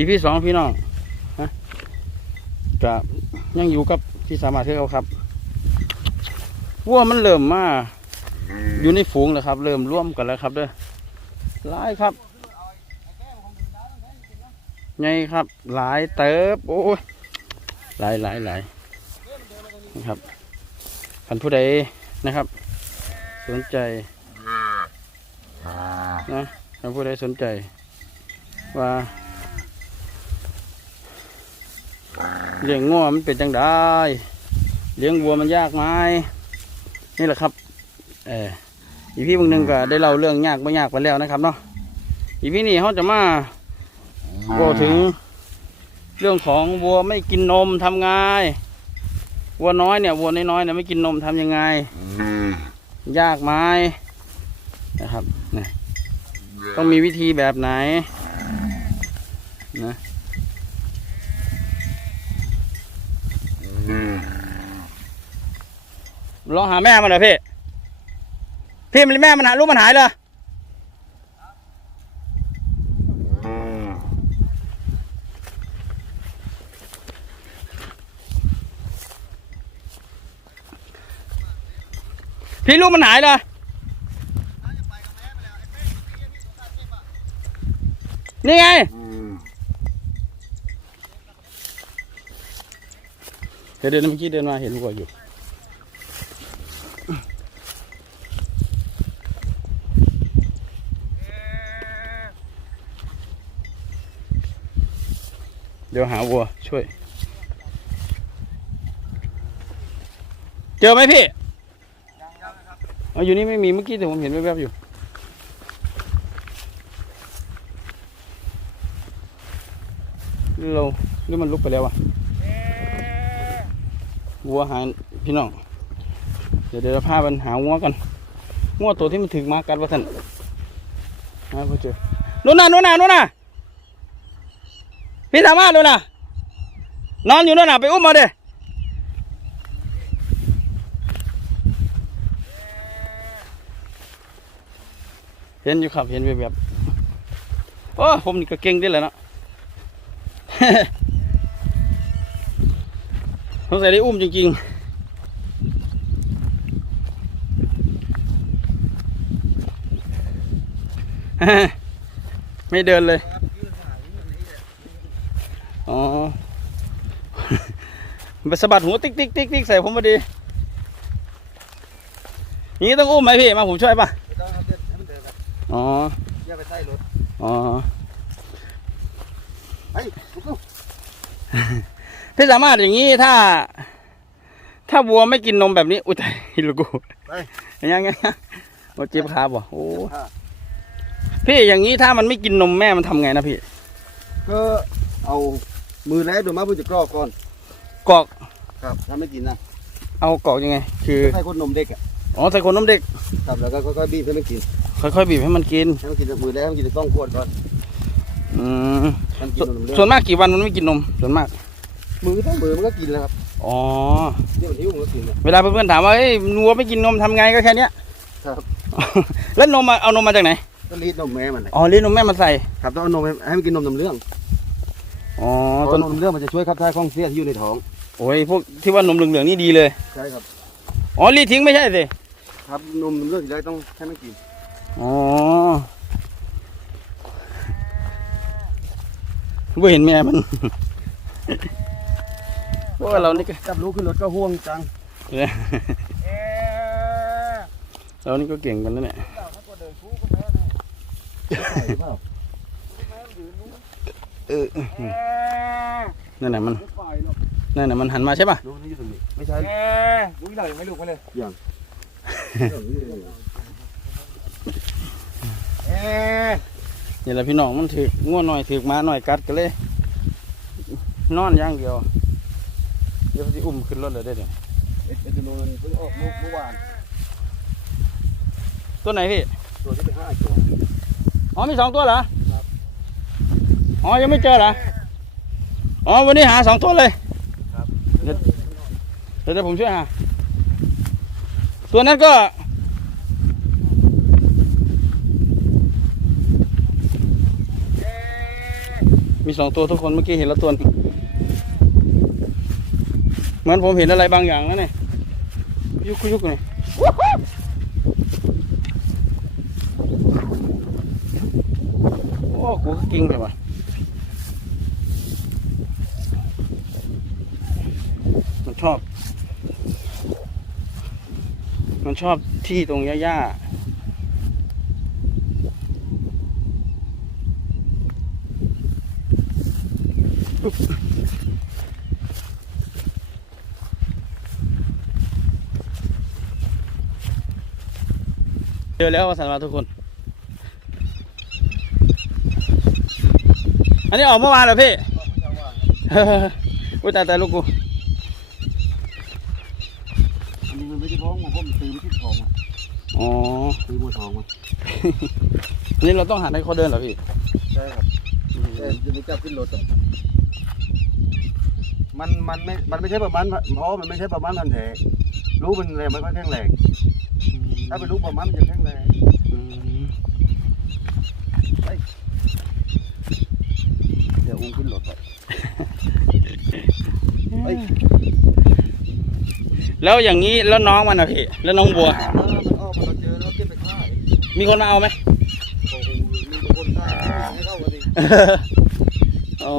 อีพีสองพี่น้องฮะกับยังอยู่กับพี่สามารถเทือกครับวัวมันเริ่มมาอยู่ในฝูงแล้วครับ เริ่มร่วมกันแล้วครับเด้อหลายครับไงครับ หลายเติบโอ้ยหลายหลายหลายนะครับท่านผู้ใดนะครับ สนใจนะท่านผู้ใดสนใจว่า เลี้ยงงัวมันเป็นจังได้เลี้ยงวัวมันยากไหมนี่แหละครับเอออีพี่บางหนึ่งก็ได้เล่าเรื่องยากไม่ยากไปแล้วนะครับเนาะอีพี่นี่เขาจะมาบอกถึงเรื่องของวัวไม่กินนมทำไงวัวน้อยเนี่ยวัวน้อยๆเนี่ยไม่กินนมทำยังไง ยากไหมนะครับนะต้องมีวิธีแบบไหนนะ ลองหาแม่มันหน่อยพี่ พี่มันแม่มันหาลูกมันหายเลยพี่ลูกมันหายเลยนี่ไง เดี๋ยวเดินเมื่อกี้เดินมาเห็นวัวอยู่ เดี๋ยวหาวัวช่วย เจอไหมพี่เอาอยู่นี่ไม่มีเมื่อกี้แต่ผมเห็นแวบๆอยู่เราหรือมันลุกไปแล้วอะวัวหาพี่น้อง เดี๋ยวเดี๋ยวเราพามันหาวัวกันวัวตัวที่มันถึงมากัดว่าท่านหาพอเจอโน่นน่ะโน่นน่ะโน่นน่ะ พี่สามารถนู่นะนอนอยู่นู่นน่ะไปอุ้มมาเด้เห็นอยู่ครับเห็นแบบแบบโอ้ผมนี่ก็เก่งได้เลยเนาะสงสัยได้อุ้มจริงๆไม่เดินเลย อ๋อไปสะบัดหัวติ๊กติ๊กติ๊กติ๊กใส่ผมพอดีอย่างนี้ต้องอุ้มไหมพี่มาผมช่วยป่ะไม่ต้องครับเดินให้มันเดินครับอ๋ออย่าไปใส่รถอ๋อไปลุกพี่สามารถอย่างนี้ถ้า ถ้าวัวไม่กินนมแบบนี้ อุ้ยตายลูกกูไปยังยังยังโอ้เจ็บขาบ่โอ้ผ้าพี่อย่างนี้ถ้ามันไม่กินนมแม่มันทำไงนะพี่ ก็เอา มือแรกดูมาเพื่อจะกรอกก่อนกรอกครับถ้าไม่กินนะเอากรอกยังไง คือใส่คนนมเด็กอะอ๋อใส่คนนมเด็กครับแล้วก็ค่อยๆบีบให้มันกิน ค่อยๆบีบให้มันกินให้มันกินจากมือแรกให้มันกินจากต้องขวดก่อนอืมให้มันกินนมเรื่องส่วนมากกี่วันมันไม่กินนมส่วนมาก มือต้องมือมันก็กินแล้วครับอ๋อเดี๋ยวนิ้วมันก็กินแล้วเวลาเพื่อนๆถามว่าเอ้ยวัวไม่กินนมทำไงก็แค่เนี้ยครับแล้วนมมาเอานมมาจากไหนก็รีดนมแม่มันเลยอ๋อเลี้ยงนมแม่มันใส่ครับต้องเอานมให้ให้มันกินนมนมเรื่อง อ๋อเพต้ราะนนมนมเรื่องมันจะช่วยขับถ่ายคล่องเสียที่อยู่ในท้อง โอ้ยพวกที่ว่านมเหลืองๆนี่ดีเลย ใช่ครับ อ๋อรีดทิ้งไม่ใช่สิ ครับนมนมเรื่องที่ไรต้องให้มันกิน อ๋อไม่เห็นแม่มัน พวกเรานี่ก็จับลูกขึ้นรถก็ห่วงจังเรานี่ก็เก่งกันนั่นแหละ ใช่หรือเปล่า เออนั่นแหละมันไม่ฝ่ายหรอกนั่นแหละมันหันมาใช่ป่ะลูกนี่อยู่ตรงนี้ไม่ใช่ลูกใหญ่ไม่ลูกมาเลยอย่างนี่แหละพี่น้องมันถือง่วหน่อยถือมาหน่อยกัดกันเลย นอนอย่างเดียว เดี๋ยวพี่อุ้มขึ้นรถเลยได้เดี๋ยวเอ็ดเอ็ดโนนเพิ่งออกลูกเมื่อวานตัวไหนพี่ ตัวที่เป็นห้าตัว อ๋อมีสองตัวเหรอ อ๋อ ยังไม่เจอเหรอ อ๋อ วันนี้หาสองตัวเลยเดี๋ยวเดี๋ยวผมช่วยหา ตัวนั้นก็มมีสองตัวทุกคนเมื่อกี้เห็นแล้วตัวหนึ่งเหมือนผมเห็นอะไรบางอย่างนะเนี่ยยุกยุกเนี่ยโอ้กูก็กิ้งเลยว่ะมัน ชอบ มันชอบที่ตรงหญ้าๆเจอแล้วสันมาทุกคน อันนี้ออกเมื่อวานเหรอพี่ อุ้ยตายตายลูกกู อันนี้มันไม่ใช่ท้องมันผมซื้อไม่ใช่ทองมา อ๋อซื้อมาทองมาอันนี้เราต้องหัดให้เขาเดินเหรอพี่ใช่ครับแต่จะไม่กล้าขึ้นรถอะมันมันไม่ มันไม่ใช่ประมาณเพราะมันไม่ใช่ประมาณพันแผลรู้มันแรงไม่ค่อยแข็งแรงถ้าเป็นรู้ประมาณมันจะแข็งแรงอืมเดี๋ยวอุ้มขึ้นรถไปเฮ้ยแล้วอย่างนี้แล้วน้องมันอะพี่แล้วน้องบัว มีคนมาเอาไหมโอ้โหมีแต่คนฆ่าให้เข้ากันดิอ๋อ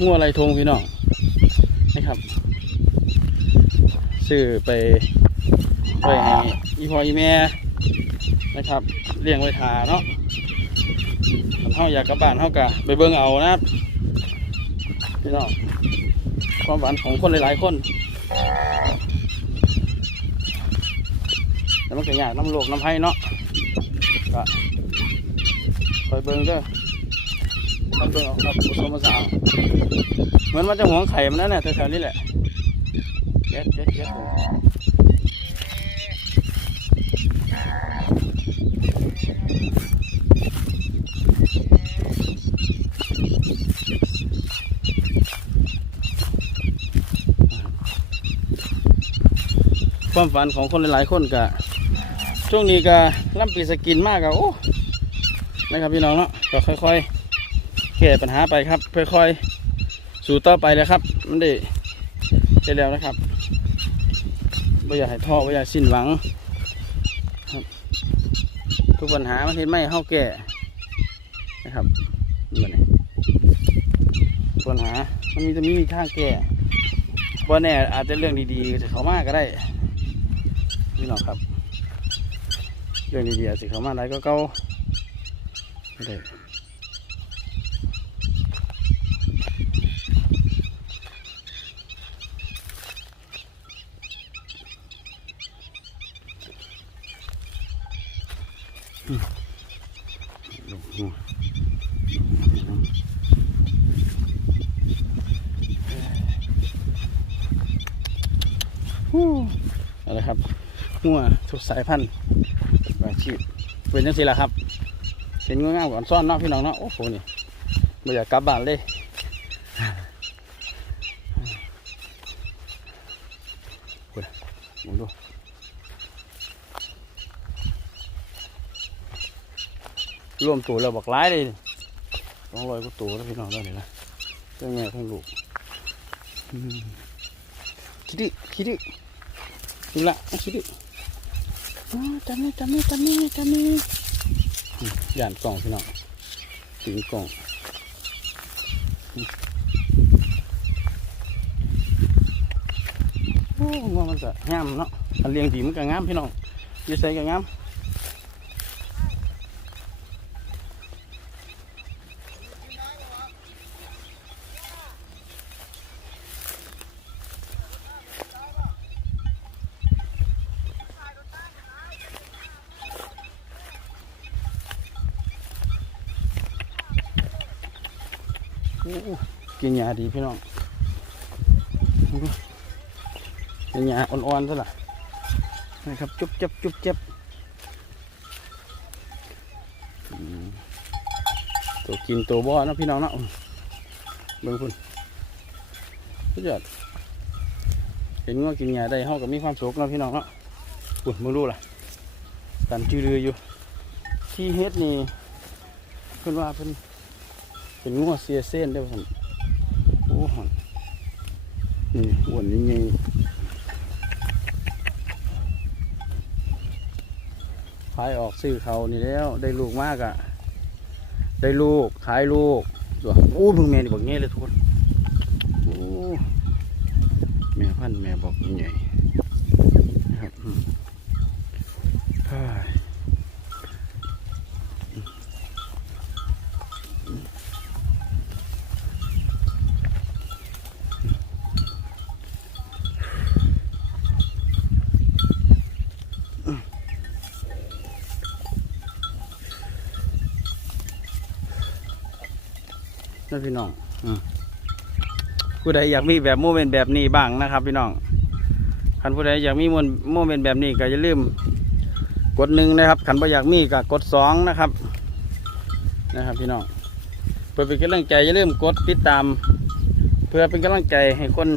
งัวอะไรทงพี่น้องนะครับซื้อไปไปให้อีพ่ออีแม่นะครับเลี้ยงไว้ทาเนาะคันเฮาอยากกลับบ้านเฮากะไปเบิ่งเอานะครับพี่น้องความหวานของคนหลายๆคน แต่มันก็ยากน้ำโลกน้ำไห้เนาะก็คอยเบิ่งเด้อคอยเบิ่งเอาครับผสมผสานเหมือนมันจะหวงไข่มันนั่นแหละแถวๆนี้แหละเจ็ดเจ็ดเจ็ดความฝันของคนหลายๆคนก็ ช่วงนี้ก็ล่ำปีสกินมากอะโอ้นะครับพี่น้องเนาะก็ค่อยๆแก้ปัญหาไปครับ ค่อยๆสู่ต่อไปเลยครับ มันได้ใช่แล้วนะครับไม่อยากให้ท้อไม่อยากสิ้นหวังครับทุกปัญหามันเห็นไหมเข้าแก่นะครับนี่มันนี่ปัญหา มันมีจะมีมีทางแก่ว่าแน่อาจจะเรื่องดีๆจะเข้ามาก็ได้พี่น้องครับ เรื่องดีๆสิเขามาได้ก็เก่าไม่ได้อืมลงหัวฮู้อะไรครับงัวทุกสายพันธุ์ บางชีพเป็นจังสิล่ะครับเห็นงัวงามก่อนซ่อนเนาะพี่น้องเนาะโอ้โหนี่ไม่อยากกลับบ้านเลยโอ้ยมองดูรวมตัวแล้วบอกร้ายเลยสองร้อยกว่าตัวแล้วพี่น้องแล้วนี่นะทั้งแม่ทั้งลูกคิดดิคิดดินี่ละคิดดิ จำนี่จำนี่จำนี่จำนี่ย่านกล่องพี่น้องถึงกล่องโอ้ว่ามันจะงามเนาะอันเลี้ยงดีมันก็งามพี่น้องยืดใส่ก็งามโอ้ กินยาดีพี่น้องกินยาอ่อนๆซะละนะครับ จุ๊บจับจุ๊บจับตัวกินตัวบ่อนะพี่น้องเนาะเบิ่งคุณสุดยอดเห็นว่ากินยาได้เฮาก็มีความสุขนะพี่น้องเนาะปุ่นมึงรู้ล่ะตามจือเรือยู่ ที่เฮ็ดนี่เพิ่นว่าเพิ่นเป็นงัวเสียเส้นเด้อเพิ่นโอ้หอน นี่อ้วนนี่ไงขายออกซื้อเขานี่แล้ว ได้ลูกมากอะ่ะ ได้ลูก ขายลูกตัวโอ้มึงแม่นี่บอกงี้เลยทุกคนโอ้แม่พันแม่บอกใหญ่นะครับ นั่นพี่น้องอผู้ใดอยากมีแบบโมเมนต์แบบนี้บ้างนะครับพี่น้องคันผู้ใดอยากมีโมโมเมนต์แบบนี้ก็อย่าลืมกดหนึ่งนะครับคันบ่อยากมีก็กดสองนะครับ นะครับพี่น้องเพื่อเป็นกำลังใจอย่าลืมกดติดตาม เพื่อเป็นกำลังใจให้คน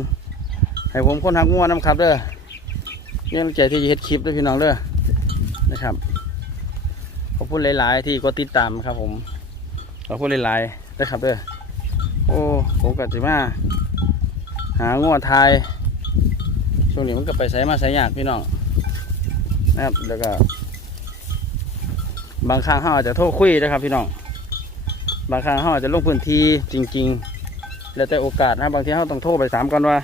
ให้ผมคนหักงัวน้ำครับเด้อมีกำลังใจที่จะเฮ็ดคลิปด้วยพี่น้องเด้อนะครับขอบคุณหลาย ๆ ที่กดติดตามครับผมขอบคุณหลาย ๆ นะครับเด้อ โอ้ผมก็สิมาหางัวทยช่วงนี้มันก็ไปใส่มาใส่ยากพี่น้องนะครับแล้วก็ บางครั้งเขาอาจจะโทรคุยนะครับพี่น้องบางครั้งเขาอาจจะลงพื้นที่จริง ๆ แล้วแต่โอกาสนะบางทีเขาต้องโทรไปถามก่อนว่า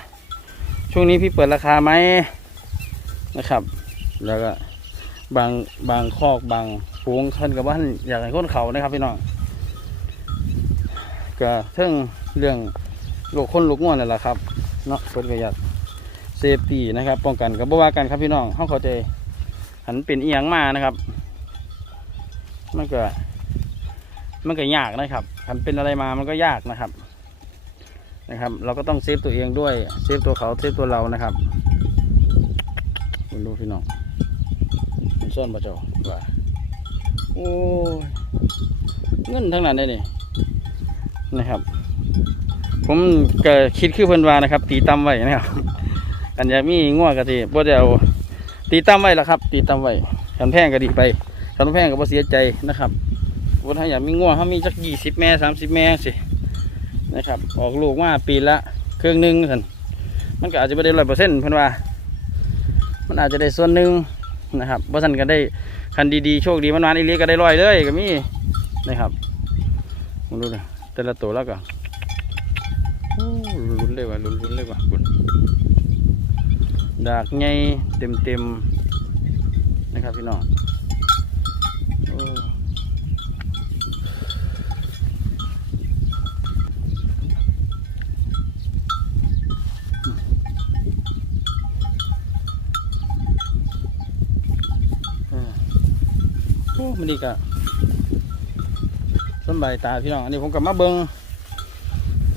ช่วงนี้พี่เปิดราคาไหมนะครับ แล้วก็บางบางคอกบางฟูงท่านกับว่าอยากให้คนเขานะครับพี่น้อง ก็เทิงเรื่องโรคคนลูกง่วนนั่นแหละครับเนาะเพิ่นก็อยากเซฟตี้นะครับ ป้องกันกับบ่ว่ากันครับพี่น้องเฮาเข้าใจหันเป็นเอียงมานะครับ มันก็มันก็ยากนะครับหันเป็นอะไรมามันก็ยากนะครับนะครับ เราก็ต้องเซฟตัวเองด้วยเซฟตัวเขาเซฟตัวเรานะครับคุณดูพี่น้องมันซ่อนประจอว่าโอ้เงินทั้งนั้นเลย นะครับ ผมก็คิดคือเพิ่นว่านะครับ ตีตั้มไว้นะครับอันอยากมีง่วงกะทิบ่ได้เอาตีตั้มไว้ละครับ ตีตั้มไว้คันแพงก็ดีไปคันแพงก็บ่เสียใจนะครับว่าถ้าอยากมีง่วงเขามีจักยี่สิบแม่สามสิบแม่สินะครับ ออกลูกมาปีละเครื่องหนึงสันมันก็อาจจะไม่ได้ร้อยเปอร์เซ็นต์เพิ่นว่า มันอาจจะได้ส่วนหนึ่งนะครับบ่สันก็ได้คันดีๆโชคดีมันมานอีหลีก็ได้ร้อยเลยก็มีนะครับมึงดูนะ แต่ละตัวแล้วก็โอ้ลุ้นเลยว่ะลุ้นลุ้นเลยว่ะคุณดากไงเต็มเต็มนะครับพี่น้องโอ้อ่าโอ้มันนี่ก็ สำบายตาพี่น้องอันนี้ผมกับมาเบิง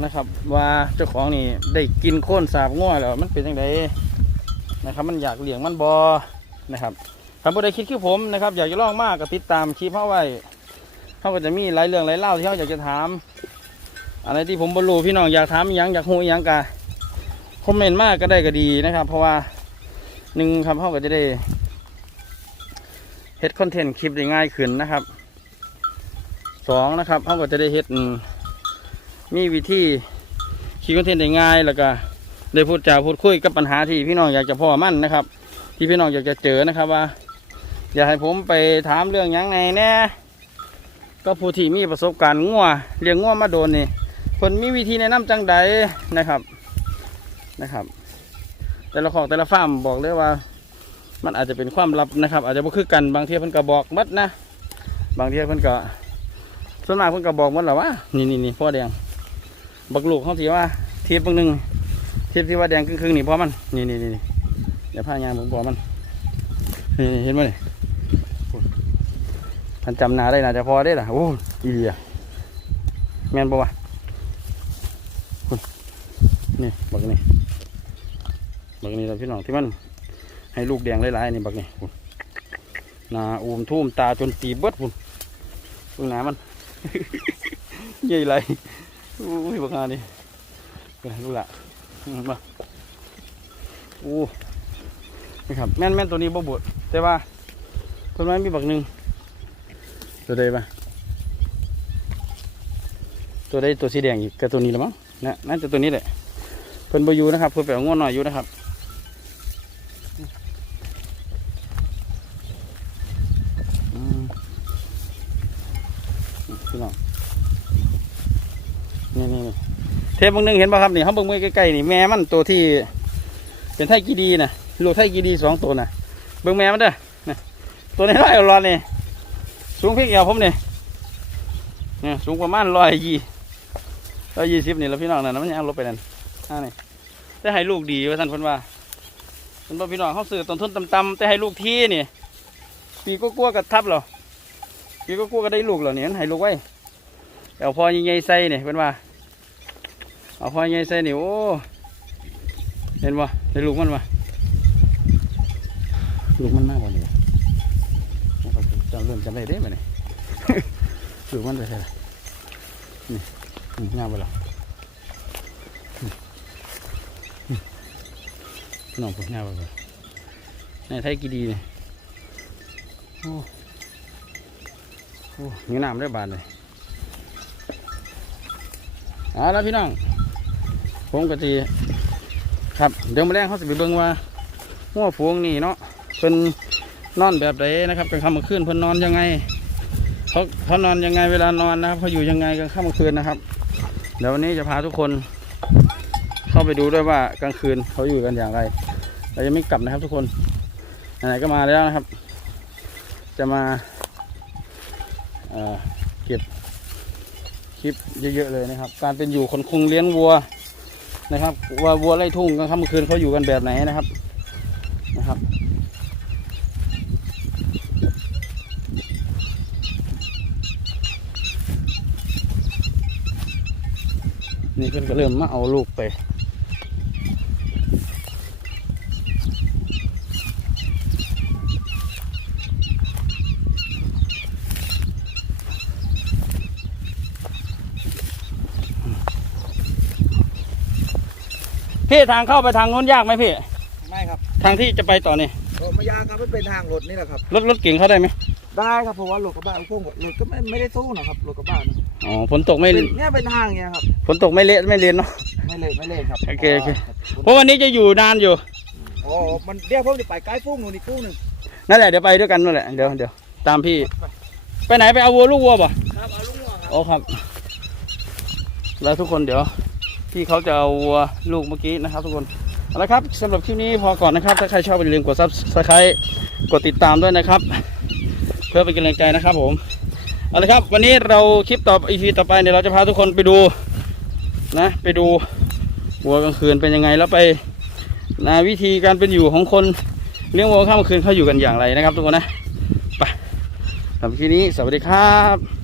นะครับ ว่าเจ้าของนี่ได้กินโค่นสาบง่วแล้วมันเป็นยังไงนะครับ มันอยากเลี้ยงมันบอนะครับถ้าผู้ใดคิดคือผมนะครับ อยากจะลองมากก็ติดตามคลิปเขาไว้เขาก็จะมีหลายเรื่องหลายเล่าที่เขาอยากจะถาม อะไรที่ผมบรรลุพี่น้องอยากถามยังอยากหูยังกะคอมเมนต์มากก็ได้ก็ดีนะครับ เพราะว่าหนึ่งครับเขาก็จะได้เฮ็ดคอนเทนต์คลิปได้ง่ายขึ้นนะครับ สองนะครับเขาก็จะได้เฮ็ดมีวิธีคิดคอนเทนต์ได้ง่ายแล้วก็ได้พูดจาพูดคุยกับปัญหาที่พี่น้องอยากจะพ่อมั่นนะครับ ที่พี่น้องอยากจะเจอนะครับว่า อยากให้ผมไปถามเรื่องยังไงแน่ก็ผู้ที่มีประสบการณ์งัวเลี้ยงงัวมาโดนนี่คนมีวิธีแนะนำจังใดนะครับนะครับ แต่ละของแต่ละฟาร์มบอกเลยว่า มันอาจจะเป็นความลับนะครับ อาจจะบ่คือกันบางทีเพิ่นก็บอกมัดนะ บางทีเพิ่นก็ ส่วนมากเพิ่นก็บอกมันแหละว่านี่นี่นี่พ่อแดง บักลูกเขาทีว่าเทียบบางหนึ่งเทียบที่ว่าแดงครึ่งๆนี่พ่อมัน นี่นี่นี่เดี๋ยวพายางผมบอกมันนี่เห็นไหมนี่มันจำนาได้น่าจะพอได้ล่ะโอ้ยอีอะแม่นปะวะคุณนี่บักนี่บักนี่เราพี่น้องที่มันให้ลูกแดงหลายๆนี่บักนี่คุณนาอูมทุ่มตาจนตีเบิดคุณตรงหนามัน ใหญ่ไรอุ้ยบักงานนี่ลูกละมมาโอ้นี่ครับแม่นแม่นตัวนี้บ่บดแต่ว่าคนมันมีบักหนึ่งตัวใดปะตัวใดตัวสีแดงอีกก็ตัวนี้ละมั้งนะน่าจะตัวนี้แหละเพิ่นบอยู่นะครับเพิ่นไปเอาง่วงหน่อยอยู่นะครับอืมพี่น้องนี่นี่นี่เทปบางหนึงเห็นป่ะครับนี่เขาเบิ่งมือใกล้ๆนี่แม่มันตัวที่ เป็นไทกีดีนะลูกไทกีดีสองตัวนะเบิ่งแม่มันเด้อนะตัวนี้ร้อยร้อนนี่สูงพียงเอวผมนี่เนี่ยสูงประมาณร้อยยี่ร้อยยี่สิบนี่แล้วพี่น้องนั่นนะมันยังลบไปนั่นอ่านี่แต่ให้ลูกดีว่าท่านพิ่นว่าเพิ่นบอพี่น้องเขาซื้อต้นทุนต่ำๆแต่ให้ลูกที่นี่ปีก็กลัวกับทับเหรอปีก็กลัวก็ได้ลูกเหรอเนี่ยให้ลูกไว้เอาพอใหญ่ๆใส่นี่เพิ่นว่า เอาพอใหญ่ใส่นี่โอ้เห็นบ่ได้ลูกมันบ่ลูกมันมากกว่านี้จำเริ่มจำได้เด้ไหมนี่ลูกมันไปใช่ไหมนี่งามไปแล้วนี่นี่น้องผมงามไปเลยนี่ไทยกี่ดีนี่โอ้โอ้มีน้ำได้บานเลยเอาละพี่น้อง ผมก็ทีครับ เดี๋ยวมาแรกเขาจะไปเบิ่งว่าหัวฟูงนี่เนาะเพิ่นนอนแบบไหนนะครับกลางค่ำกลางคืนเพิ่นนอนยังไงเขาเขานอนยังไงเวลานอนนะครับเขาอยู่ยังไงกลางค่ำกลางคืนนะครับ เดี๋ยววันนี้จะพาทุกคน เข้าไปดูด้วยว่ากลางคืนเขาอยู่กันอย่างไรเรายังไม่กลับนะครับทุกคนไหนก็มาแล้วนะครับ จะมาเอ่อเก็บคลิปเยอะๆเลยนะครับ การเป็นอยู่คนคงเลี้ยงวัว นะครับว่าวัวไล่ทุ่งกลางค่ำคืนเขาอยู่กันแบบไหนนะครับนะครับ นี่เพิ่นก็เริ่มมาเอาลูกไป พี่ทางเข้าไปทางนู้นยากไหมพี่ ไม่ครับทางที่จะไปต่อนี่โอ้ไม่ยากครับมันเป็นทางรถนี่แหละครับ รถรถเก่งเข้าได้ไหมได้ครับเพราะว่ารถกระบะพวกรถก็ไม่ไม่ได้สู้นะครับรถกระบะนะอ๋อฝนตกไม่เป็นเนี่ยเป็นทางเนี่ยครับฝนตกไม่เละไม่เรียนเนาะไม่เลยไม่เลยครับโอเคโอเคเพราะวันนี้จะอยู่นานอยู่โอ้มันเดี๋ยวพวกจะไปใกล้ฟุ้งนู่นอีกฟุ้งหนึ่งนั่นแหละเดี๋ยวไปด้วยกันนั่นแหละเดี๋ยวเดี๋ยวตามพี่ ไปไหนไปเอาวัวลูกวัวป่ะครับเอาลุงหัวครับโอ้ครับ แล้วทุกคนเดี๋ยว พี่เขาจะเอาวัวลูกเมื่อกี้นะครับทุกคนเอาละครับสำหรับคลิปนี้พอก่อนนะครับ ถ้าใครชอบอย่าลืมกดซับสไครต์กดติดตามด้วยนะครับ เพื่อเป็นกำลังใจนะครับผมเอาละครับวันนี้เราคลิปต่ออีพีต่อไปเนี่ยเราจะพาทุกคนไปดูนะไปดูวัวกลางคืนเป็นยังไงแล้วไปนะวิธีการเป็นอยู่ของคนเลี้ยงวัวข้ามคืนเขาอยู่กันอย่างไรนะครับ ทุกคนนะไปสำหรับคลิปนี้สวัสดีครับ